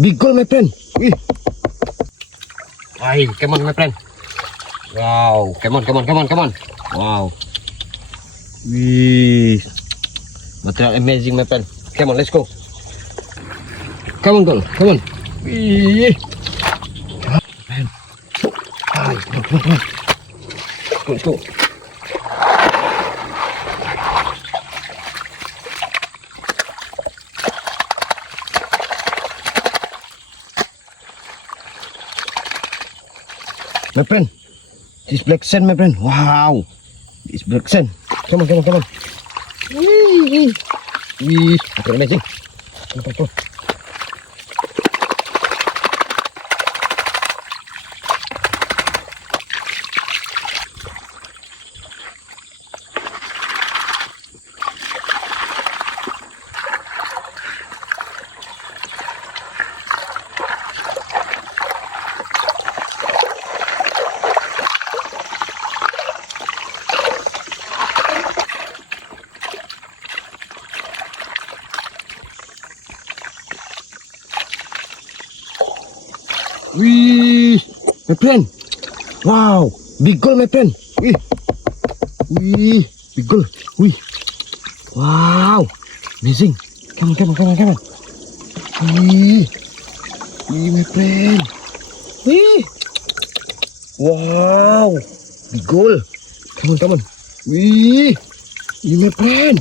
Big goal, my friend. Ay, come on, my friend. Wow, come on. Wow. Material amazing, my friend. Come on, let's go. Come on, girl. Come on. Man. Ay, come on. Let's go. My friend, this black sand, my friend. Wow, this black sand. Come on. Okay, amazing. Come. My friend. Wow, big goal, my friend. Big goal. Wow, amazing. Come on. My friend. Wow, big goal. Come on. My friend.